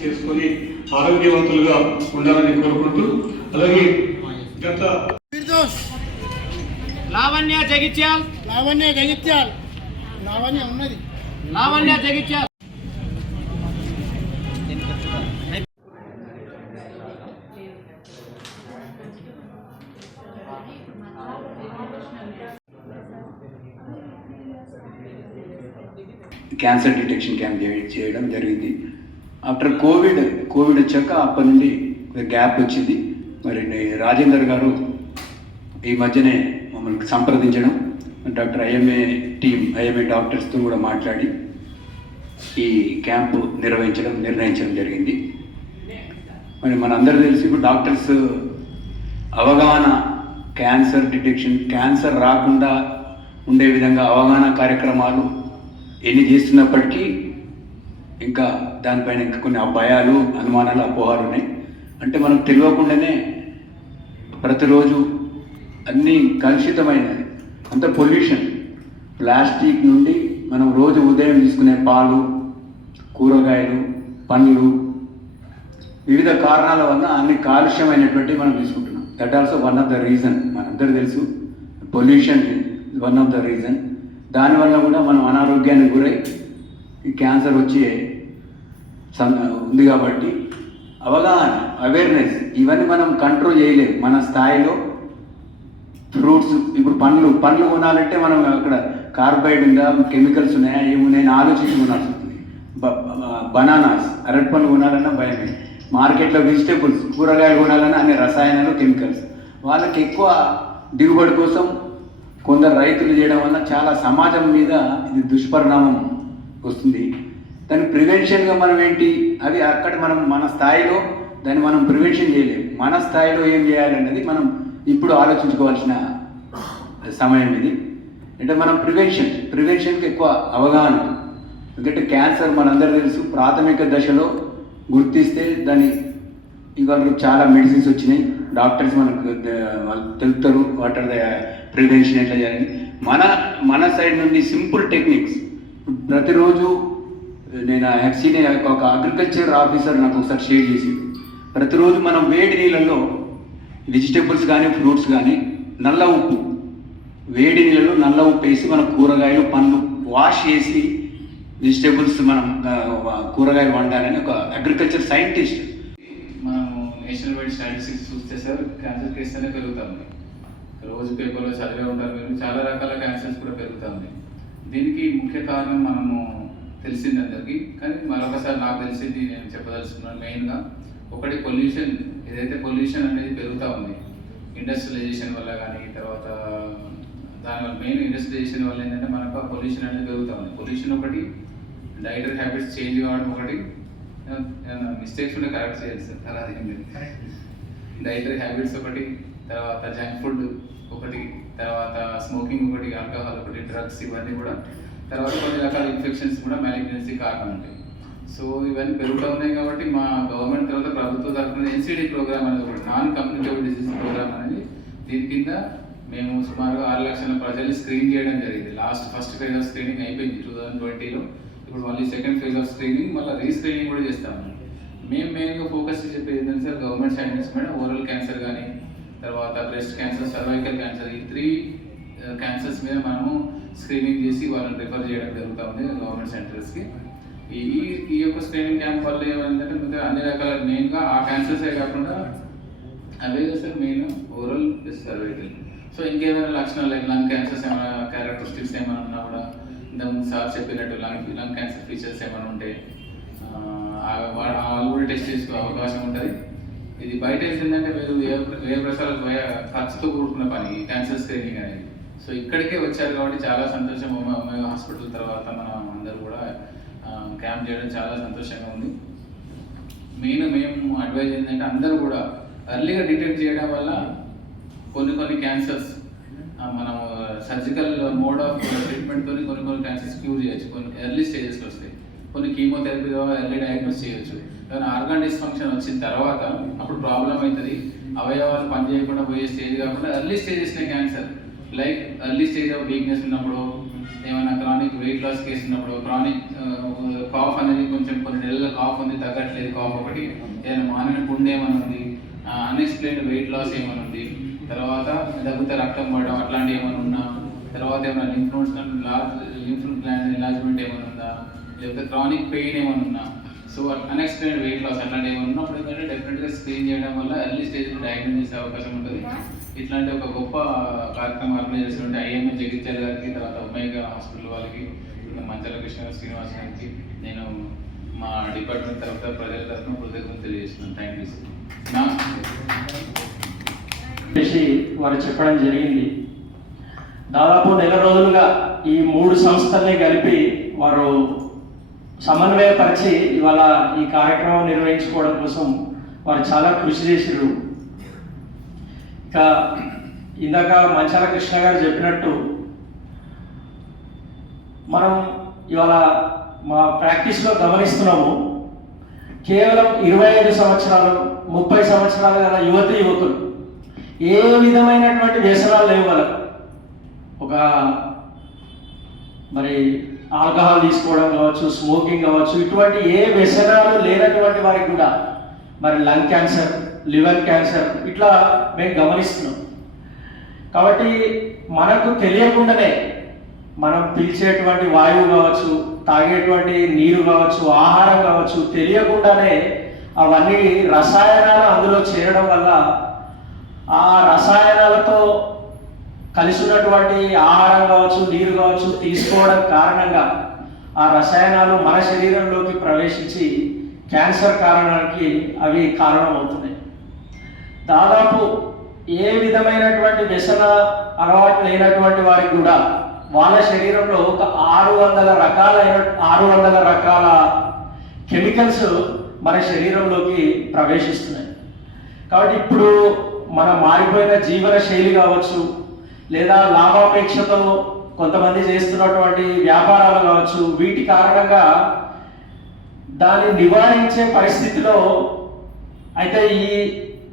చేసుకొని ఆరోగ్యవంతులుగా ఉండాలని కోరుకుంటూ అలాగే గత లావణ్య జగిత్యాల్. లావణ్య జగిత్యాల్. లావణ్య ఉన్నది. Lavanya Jagtial. Cancer detection camp చేయడం జరిగింది. ఆఫ్టర్ కోవిడ్ కోవిడ్ వచ్చాక అప్పటి నుండి గ్యాప్ వచ్చింది. మరి రాజేందర్ గారు ఈ మధ్యనే మమ్మల్ని సంప్రదించడం డాక్టర్ ఐఎంఏ టీం ఐఎంఏ డాక్టర్స్తో కూడా మాట్లాడి ఈ క్యాంపు నిర్వహించడం నిర్ణయించడం జరిగింది. మరి మనందరూ తెలిసి ఇప్పుడు డాక్టర్స్ అవగాహన క్యాన్సర్ డిటెక్షన్ క్యాన్సర్ రాకుండా ఉండే విధంగా అవగాహన కార్యక్రమాలు ఎన్ని చేస్తున్నప్పటికీ ఇంకా దానిపైన ఇంకా కొన్ని భయాలు అనుమానాలు అపోహాలు ఉన్నాయి. అంటే మనం తెలియకుండానే ప్రతిరోజు అన్నీ కలుషితమైనది అంత పొల్యూషన్. ప్లాస్టిక్ నుండి మనం రోజు ఉదయం తీసుకునే పాలు కూరగాయలు పండ్లు వివిధ కారణాల వల్ల అన్ని కాలుష్యమైనటువంటి మనం తీసుకుంటున్నాం. That also one of the reason మనందరూ తెలుసు. Pollution one of the reason దానివల్ల కూడా మనం అనారోగ్యానికి గురై క్యాన్సర్ వచ్చే సం- ఉంది కాబట్టి అవగాహన అవేర్నెస్ ఇవన్నీ మనం కంట్రోల్ చేయలేము మన స్థాయిలో ఫ్రూట్స్ ఇప్పుడు పండ్లు పండ్లు కొనాలంటే మనం అక్కడ కార్బైడ్ ఉందా కెమికల్స్ ఉన్నాయా ఏమున్నాయని ఆలోచించి కొనాల్సి ఉంటుంది బనానాస్ అరటి పండ్లు కొనాలన్నా భయమే మార్కెట్లో వెజిటేబుల్స్ కూరగాయలు కొనాలన్నా అన్ని రసాయనాలు కెమికల్స్ వాళ్ళకి ఎక్కువ దిగుబడి కోసం కొందరు రైతులు చేయడం వల్ల చాలా సమాజం మీద ఇది దుష్పరిణామం వస్తుంది. దాని ప్రివెన్షన్గా మనం ఏంటి? అది అక్కడ మనం మన స్థాయిలో దాన్ని మనం ప్రివెన్షన్ చేయలేము మన స్థాయిలో ఏం చేయాలన్నది మనం ఇప్పుడు ఆలోచించుకోవాల్సిన సమయం ఇది. అంటే మనం ప్రివెన్షన్ ప్రివెన్షన్కి ఎక్కువ అవగాహన. ఎందుకంటే క్యాన్సర్ మనందరూ తెలుసు. ప్రాథమిక దశలో గుర్తిస్తే దాన్ని ఇవాళ చాలా మెడిసిన్స్ వచ్చినాయి. డాక్టర్స్ మనకు వాళ్ళు తెలుపుతారు వాట్ ఆర్ ద ప్రివెన్షన్ ఎట్లా చేయాలని మన మన సైడ్ నుండి సింపుల్ టెక్నిక్స్. ప్రతిరోజు నేను హెచ్సీని ఒక అగ్రికల్చర్ ఆఫీసర్ నాకు ఒకసారి షేర్ చేసి ప్రతిరోజు మనం వేడి నీళ్ళల్లో వెజిటేబుల్స్ కానీ ఫ్రూట్స్ కానీ నల్ల ఉప్పు వేడి నీళ్ళలో నల్ల ఉప్పు వేసి మన కూరగాయలు పండ్లు వాష్ చేసి వెజిటేబుల్స్ మనం కూరగాయలు వండాలని ఒక agriculture scientist national wide statistics చూస్తే సార్ క్యాన్సర్ కేసులనే పెరుగుతా ఉన్నాయి రోజు పేపర్లో చదివే ఉంటారు మీరు చాలా రకాల క్యాన్సర్స్ కూడా పెరుగుతా ఉన్నాయి దీనికి ముఖ్య కారణం మనము తెలిసింది అందరికీ కానీ మరొకసారి నాకు తెలిసింది నేను చెప్పదలుచుకున్నాను మెయిన్గా ఒకటి పొల్యూషన్ ఏదైతే పొల్యూషన్ అనేది పెరుగుతూ ఉంది ఇండస్ట్రియలైజేషన్ వల్ల కానీ తర్వాత దానివల్ల మెయిన్ ఇండస్ట్రియలైజేషన్ వల్ల ఏంటంటే మనకు పొల్యూషన్ అనేది పెరుగుతూ ఉంది. పొల్యూషన్ ఒకటి డైటరీ హ్యాబిట్స్ చేంజ్ కావడం ఒకటి మిస్టేక్స్ ఉంటే కరెక్ట్ చేయాలి సార్. అలా ఏం లేదు. డైటరీ హ్యాబిట్స్ ఒకటి తర్వాత జంక్ ఫుడ్ ఒకటి తర్వాత స్మోకింగ్ ఒకటి ఆల్కహాల్ ఒకటి డ్రగ్స్ ఇవన్నీ కూడా తర్వాత కొన్ని రకాల ఇన్ఫెక్షన్స్ కూడా మ్యాలిగ్నెన్సీ కారణం ఉంటాయి సో ఇవన్నీ పెరుగుతూ ఉన్నాయి కాబట్టి మా గవర్నమెంట్ తర్వాత ప్రభుత్వ తరఫున ఎన్సీడీ ప్రోగ్రామ్ అనేది ఒకటి నాన్ కమ్యూనికేబుల్ డిసీజ్ ప్రోగ్రామ్ అనేది దీని కింద మేము సుమారుగా ఆరు లక్షల ప్రజల్ని స్క్రీన్ చేయడం జరిగింది. Last first phase of screening అయిపోయింది టూ థౌసండ్ ట్వంటీలో ఇప్పుడు మళ్ళీ సెకండ్ ఫేజ్ ఆఫ్ స్క్రీనింగ్ మళ్ళీ రీస్క్రీనింగ్ కూడా చేస్తాము. మేము మెయిన్గా ఫోకస్ చెప్పేది ఏంటంటే సార్ గవర్నమెంట్ సైడ్ మీద మేడం ఓరల్ క్యాన్సర్ కానీ తర్వాత బ్రెస్ట్ క్యాన్సర్ సర్వైకల్ క్యాన్సర్ ఈ త్రీ క్యాన్సర్స్ uh, మీద మనము స్క్రీనింగ్ చేసి వాళ్ళని రిఫర్ చేయడం జరుగుతూ ఉంది గవర్నమెంట్ సెంటర్స్కి ఈ ఈ- యొక్క స్క్రీనింగ్ క్యాంప్ వల్ల ఏమైందంటే మిగతా అన్ని రకాల మెయిన్గా ఆ క్యాన్సర్సే కాకుండా అవే sir main oral plus cervical so ఇంకేమైనా లక్షణాలు లైక్ లంగ్ క్యాన్సర్స్ ఏమైనా క్యారెక్టరిస్టిక్స్ ఏమైనా ఉన్నా కూడా ఇంతకుముందు సార్ చెప్పినట్టు లంగ్ లంగ్ క్యాన్సర్ ఫీచర్స్ ఏమైనా ఉంటే ఆ, వాళ్ళు కూడా టెస్ట్ చేసుకునే అవకాశం ఉంటుంది. ఇది బయట ఏంటంటే మీరు వేరే ఏ ప్రసారాలు పోయే ఖర్చుతో కూడుకున్న పని క్యాన్సర్ స్క్రీనింగ్ అనేది. సో ఇక్కడికే వచ్చారు కాబట్టి చాలా సంతోషం. హాస్పిటల్ తర్వాత మనం అందరూ కూడా క్యాంప్ చేయడం చాలా సంతోషంగా ఉంది. మెయిన్ మేము అడ్వైజ్ ఏంటంటే అందరూ కూడా ఎర్లీగా డిటెక్ట్ చేయడం వల్ల కొన్ని కొన్ని క్యాన్సర్స్ మనం సర్జికల్ మోడ్ ఆఫ్ ట్రీట్మెంట్తో కొన్ని కొన్ని క్యాన్సర్స్ క్యూర్ చేయొచ్చు. కొన్ని ఎర్లీ స్టేజెస్కి వస్తాయి. కొన్ని కీమోథెరపీ ద్వారా ఎర్లీ డయాగ్నోస్ చేయొచ్చు. కానీ ఆర్గాన్ డిస్ఫంక్షన్ వచ్చిన తర్వాత అప్పుడు ప్రాబ్లం అవుతుంది. అవయవాలు పని చేయకుండా పోయే స్టేజ్ కాకుండా early stages cancer like early stage of weakness ఉన్నప్పుడు ఏమైనా క్రానిక్ వెయిట్ లాస్ కేసు ఉన్నప్పుడు క్రానిక్ కాఫ్ uh, అనేది కొంచెం కొన్ని నెలల కాఫ్ ఉంది తగ్గట్లేదు. కాఫ్ ఒకటి. ఏదైనా మానిన పుండు ఏమైనా ఉంది అన్ఎక్స్ప్లెయిన్ వెయిట్ లాస్ ఏమైనా ఉంది తర్వాత దగ్గుతే రక్తం పడడం అట్లాంటివి ఏమైనా ఉన్నా? తర్వాత ఏమైనా lymph nodes large lymph gland enlargement ఏమైనా ఉందా? లేకపోతే క్రానిక్ పెయిన్ ఏమైనా ఉన్నా సో అన్ఎక్స్ప్లెయిన్ వెయిట్ లాస్ అట్లాంటి ఏమైనా ఉన్నప్పుడు ఏంటంటే డెఫినెట్గా స్క్రీన్ చేయడం వల్ల ఎర్లీ స్టేజ్లో డయాగ్నోస్ చేసే అవకాశం ఉంటుంది. ఇట్లాంటి ఒక గొప్ప కార్యక్రమం ఆర్గనైజ్ ఉంటే ఐఎంఏ జగిత్యాల గారికి తర్వాత ఉమేగా హాస్పిటల్ వాళ్ళకి మంచాల కృష్ణ శ్రీనివాస్ గారికి నేను మా డిపార్ట్మెంట్ తరఫున ప్రజల తరఫున కృతజ్ఞతలు తెలియజేస్తున్నాను. థ్యాంక్ యూ నా చేసి వారు చెప్పడం జరిగింది. దాదాపు నెల రోజులుగా ఈ మూడు సంస్థల్ని కలిపి వారు సమన్వయపరిచి ఇవాళ ఈ కార్యక్రమం నిర్వహించుకోవడం కోసం వారు చాలా కృషి చేశారు ఇక ఇందాక మంచాల కృష్ణ గారు చెప్పినట్టు మనం ఇవాళ మా ప్రాక్టీస్లో గమనిస్తున్నాము కేవలం ఇరవై ఐదు సంవత్సరాలు ముప్పై సంవత్సరాలు గల యువతి యువకులు ఏ విధమైనటువంటి వ్యసనాలు లేవు వాళ్ళకు. ఒక మరి ఆల్కహాల్ తీసుకోవడం కావచ్చు స్మోకింగ్ కావచ్చు ఇటువంటి ఏ వ్యసనాలు లేనటువంటి వారికి కూడా మరి లంగ్ క్యాన్సర్ లివర్ క్యాన్సర్ ఇట్లా మేము గమనిస్తున్నాం. కాబట్టి మనకు తెలియకుండానే మనం పీల్చేటువంటి వాయువు కావచ్చు తాగేటువంటి నీరు కావచ్చు ఆహారం కావచ్చు తెలియకుండానే అవన్నీ రసాయనాలు అందులో చేరడం వల్ల ఆ రసాయనాలతో కలిసి ఉన్నటువంటి ఆహారం కావచ్చు నీరు కావచ్చు తీసుకోవడం కారణంగా ఆ రసాయనాలు మన శరీరంలోకి ప్రవేశించి క్యాన్సర్ కారణానికి అవి కారణమవుతున్నాయి. దాదాపు ఏ విధమైనటువంటి వ్యసన అలవాటు లేనటువంటి వారికి కూడా వాళ్ళ శరీరంలో ఒక ఆరు వందల రకాలైన ఆరు వందల రకాల కెమికల్స్ మన శరీరంలోకి ప్రవేశిస్తున్నాయి. కాబట్టి ఇప్పుడు మన మారిపోయిన జీవన శైలి కావచ్చు లేదా లాభాపేక్షతో కొంతమంది చేస్తున్నటువంటి వ్యాపారాలు కావచ్చు వీటి కారణంగా దాన్ని నివారించే పరిస్థితిలో అయితే ఈ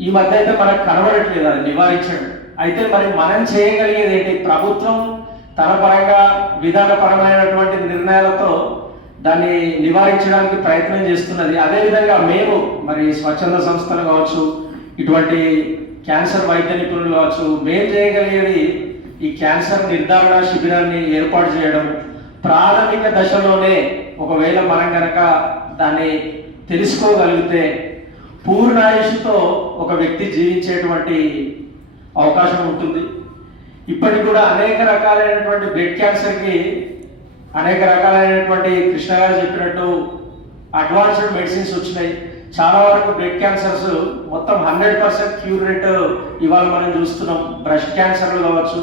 ఈ మధ్య అయితే మనకు కనబడట్లేదు అది నివారించడం. అయితే మరి మనం చేయగలిగేది ఏంటి? ప్రభుత్వం తన పరంగా విధానపరమైనటువంటి నిర్ణయాలతో దాన్ని నివారించడానికి ప్రయత్నం చేస్తున్నది. అదేవిధంగా మేము మరి స్వచ్ఛంద సంస్థలు కావచ్చు ఇటువంటి క్యాన్సర్ వైద్య నిపుణులు కావచ్చు మేం చేయగలిగేది ఈ క్యాన్సర్ నిర్ధారణ శిబిరాన్ని ఏర్పాటు చేయడం. ప్రాథమిక దశలోనే ఒకవేళ మనం కనుక దాన్ని తెలుసుకోగలిగితే పూర్ణాయుషుతో ఒక వ్యక్తి జీవించేటువంటి అవకాశం ఉంటుంది. ఇప్పటికి కూడా అనేక రకాలైనటువంటి బ్లడ్ క్యాన్సర్కి అనేక రకాలైనటువంటి కృష్ణ గారు చెప్పినట్టు అడ్వాన్స్డ్ మెడిసిన్స్ వచ్చినాయి. చాలా వరకు బ్రెడ్ క్యాన్సర్స్ మొత్తం హండ్రెడ్ పర్సెంట్ క్యూరేట్ ఇవాళ మనం చూస్తున్నాం. బ్రెస్ట్ క్యాన్సర్లు కావచ్చు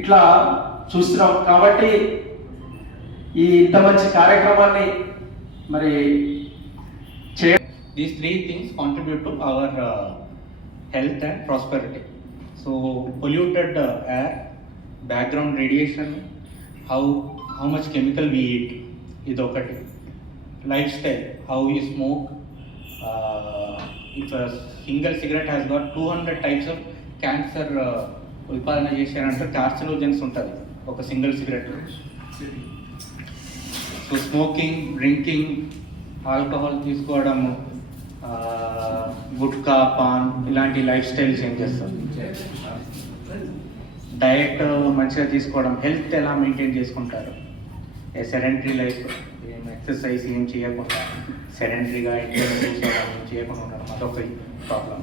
ఇట్లా చూస్తున్నాం. కాబట్టి ఈ ఇంత మంచి కార్యక్రమాన్ని మరి చే these three things contribute to our health and prosperity so polluted air background radiation how how much chemical we eat ఇదొకటి. Lifestyle how you smoke if single cigarette has got two hundred types of cancer ఉత్పాదన చేశారంటే carcinogens ఉంటుంది ఒక single cigarette so smoking drinking alcohol తీసుకోవడము గుట్కా పాన్ ఇలాంటి life style change చేస్తాం diet uh, మంచిగా తీసుకోవడం హెల్త్ ఎలా మెయింటైన్ చేసుకుంటారు? సెడెంటరీ లైఫ్ ఏం ఎక్సర్సైజ్ ఏం చేయకుండా. సెడెంటరీగా ఇంట్లో చేయకుండా ఉండడం అదొక ప్రాబ్లం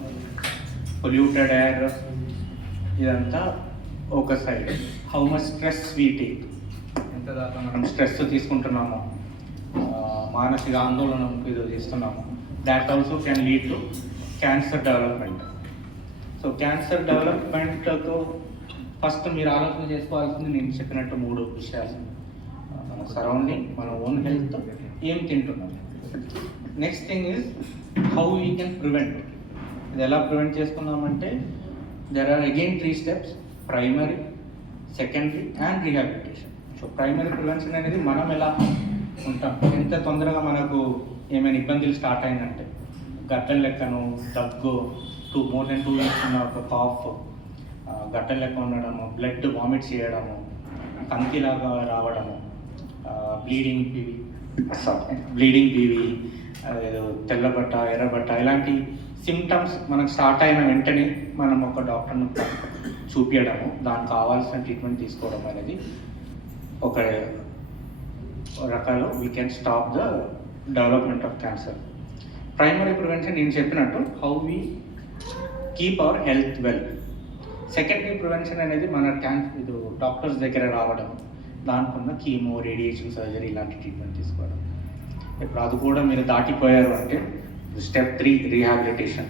పొల్యూటెడ్ ఎయిర్ ఇదంతా ఒక side. How much stress we take ఎంత దాకా మనం స్ట్రెస్ తీసుకుంటున్నామో మానసిక ఆందోళన ఇది చేస్తున్నాము that also can lead to cancer development so cancer డెవలప్మెంట్తో first మీరు ఆలోచన చేసుకోవాల్సింది నేను చెప్పినట్టు మూడు విషయాలు. మన సరౌండింగ్ మన ఓన్ హెల్త్ ఏం తింటున్నాం? Next thing is how we can prevent ఇది ఎలా prevent చేసుకుందామంటే there are again three steps primary secondary and rehabilitation so primary prevention అనేది మనం ఎలా ఉంటాం? ఎంత తొందరగా మనకు ఏమైనా ఇబ్బందులు స్టార్ట్ అయిందంటే గట్టల లెక్కను దగ్గు two more than two weeks ఉన్న ఒక కాఫ్ గట్టల లెక్క ఉండడము బ్లడ్ వామిట్ చేయడము కంతిలాగా రావడము బ్లీడింగ్ పీవి బ్లీడింగ్ టీవీ అదేదో తెల్లబట్ట ఎర్రబట్ట ఇలాంటి సిమ్టమ్స్ మనకు స్టార్ట్ అయిన వెంటనే మనం ఒక డాక్టర్ను చూపించడము దానికి కావాల్సిన ట్రీట్మెంట్ తీసుకోవడం అనేది ఒక రకాలు. We can stop the development of cancer primary prevention నేను చెప్పినట్టు how we keep our health well secondary prevention అనేది మన క్యాన్ ఇది డాక్టర్స్ దగ్గర రావడం దానికున్న కీమో రేడియేషన్ సర్జరీ ఇలాంటి ట్రీట్మెంట్ తీసుకోవడం. ఇప్పుడు అది కూడా మీరు దాటిపోయారు అంటే స్టెప్ త్రీ రీహాబిలిటేషన్